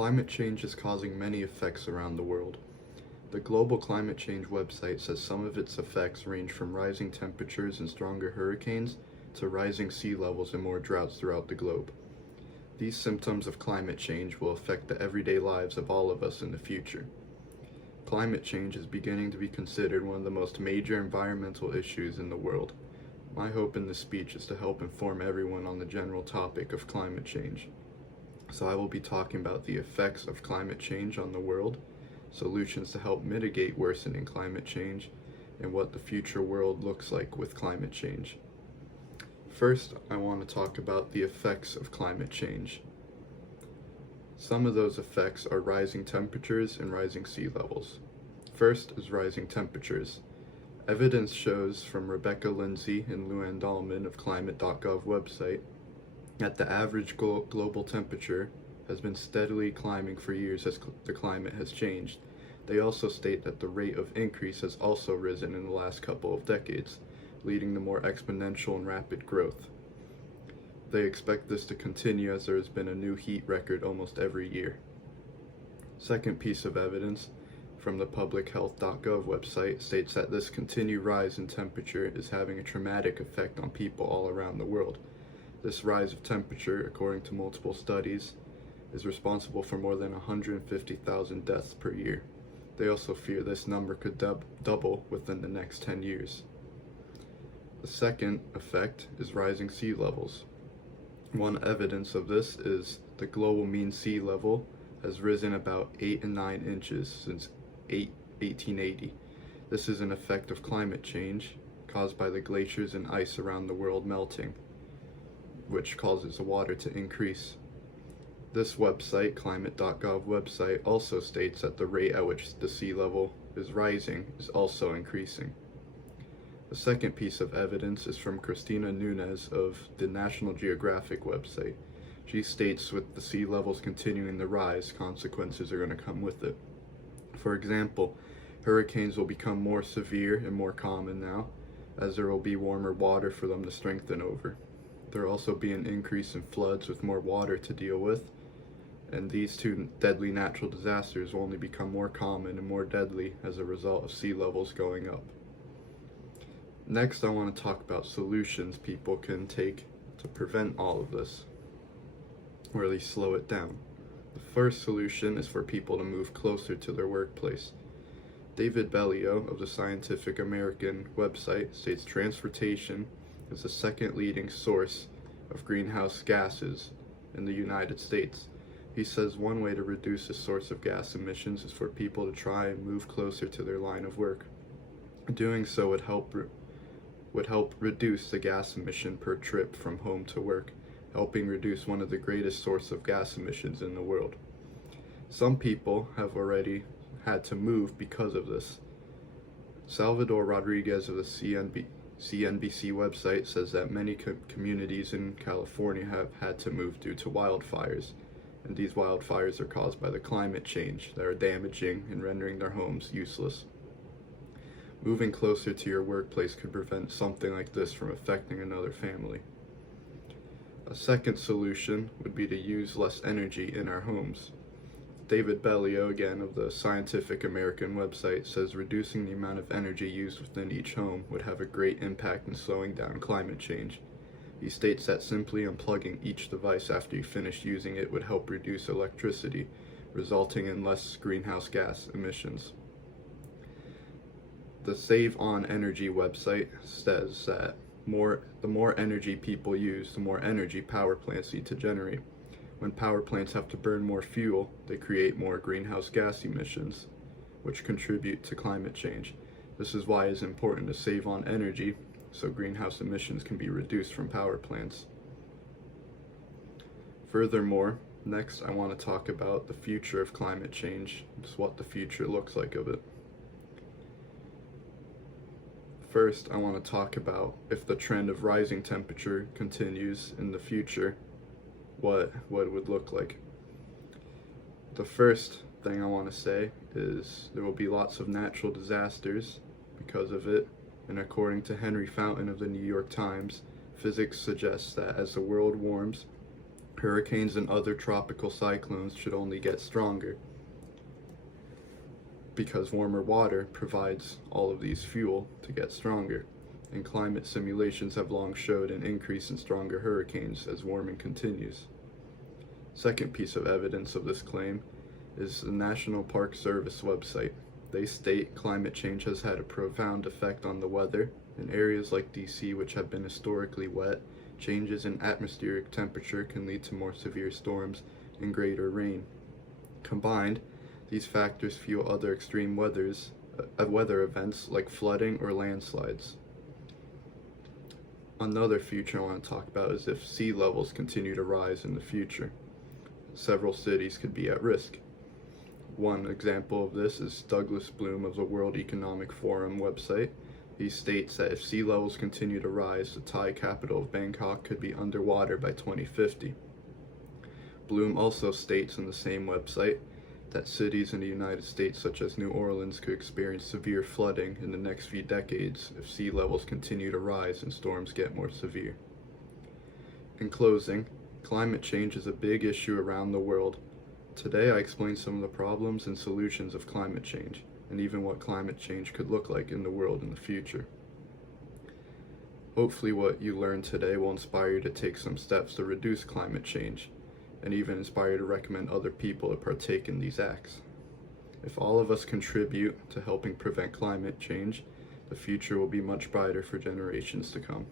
Climate change is causing many effects around the world. The Global Climate Change website says some of its effects range from rising temperatures and stronger hurricanes to rising sea levels and more droughts throughout the globe. These symptoms of climate change will affect the everyday lives of all of us in the future. Climate change is beginning to be considered one of the most major environmental issues in the world. My hope in this speech is to help inform everyone on the general topic of climate change. So I will be talking about the effects of climate change on the world, solutions to help mitigate worsening climate change, and what the future world looks like with climate change. First, I want to talk about the effects of climate change. Some of those effects are rising temperatures and rising sea levels. First is rising temperatures. Evidence shows from Rebecca Lindsay and Luann Dahlman of climate.gov website that the average global temperature has been steadily climbing for years as the climate has changed. They also state that the rate of increase has also risen in the last couple of decades, leading to more exponential and rapid growth. They expect this to continue as there has been a new heat record almost every year. Second piece of evidence from the publichealth.gov website states that this continued rise in temperature is having a traumatic effect on people all around the world. This rise of temperature, according to multiple studies, is responsible for more than 150,000 deaths per year. They also fear this number could double within the next 10 years. The second effect is rising sea levels. One evidence of this is the global mean sea level has risen about 8 and 9 inches since 1880. This is an effect of climate change caused by the glaciers and ice around the world melting, which causes the water to increase. This website, climate.gov website, also states that the rate at which the sea level is rising is also increasing. The second piece of evidence is from Christina Nunez of the National Geographic website. She states with the sea levels continuing to rise, consequences are going to come with it. For example, hurricanes will become more severe and more common now, as there will be warmer water for them to strengthen over. There will also be an increase in floods with more water to deal with, and these two deadly natural disasters will only become more common and more deadly as a result of sea levels going up. Next, I want to talk about solutions people can take to prevent all of this, or at least slow it down. The first solution is for people to move closer to their workplace. David Bellio of the Scientific American website states transportation is the second leading source of greenhouse gases in the United States. He says one way to reduce the source of gas emissions is for people to try and move closer to their line of work. Doing so would help reduce the gas emission per trip from home to work, helping reduce one of the greatest sources of gas emissions in the world. Some people have already had to move because of this. Salvador Rodriguez of the CNBC website says that many communities in California have had to move due to wildfires, and these wildfires are caused by the climate change that are damaging and rendering their homes useless. Moving closer to your workplace could prevent something like this from affecting another family. A second solution would be to use less energy in our homes. David Bellio, again of the Scientific American website, says reducing the amount of energy used within each home would have a great impact in slowing down climate change. He states that simply unplugging each device after you finish using it would help reduce electricity, resulting in less greenhouse gas emissions. The Save On Energy website says that the more energy people use, the more energy power plants need to generate. When power plants have to burn more fuel, they create more greenhouse gas emissions, which contribute to climate change. This is why it's important to save on energy so greenhouse emissions can be reduced from power plants. Furthermore, next I want to talk about the future of climate change, just what the future looks like of it. First, I want to talk about if the trend of rising temperature continues in the future, what it would look like. The first thing I want to say is there will be lots of natural disasters because of it, and according to Henry Fountain of the New York Times, physics suggests that as the world warms, Hurricanes and other tropical cyclones should only get stronger because warmer water provides all of these fuel to get stronger, and climate simulations have long showed an increase in stronger hurricanes as warming continues. Second piece of evidence of this claim is the National Park Service website. They state climate change has had a profound effect on the weather. In areas like DC, which have been historically wet, changes in atmospheric temperature can lead to more severe storms and greater rain. Combined, these factors fuel other extreme weather events like flooding or landslides. Another future I want to talk about is if sea levels continue to rise in the future. Several cities could be at risk. One example of this is Douglas Bloom of the World Economic Forum website. He states that if sea levels continue to rise, the Thai capital of Bangkok could be underwater by 2050. Bloom also states on the same website that cities in the United States such as New Orleans could experience severe flooding in the next few decades if sea levels continue to rise and storms get more severe. In closing, climate change is a big issue around the world. Today I explained some of the problems and solutions of climate change, and even what climate change could look like in the world in the future. Hopefully what you learned today will inspire you to take some steps to reduce climate change, and even inspire you to recommend other people to partake in these acts. If all of us contribute to helping prevent climate change, the future will be much brighter for generations to come.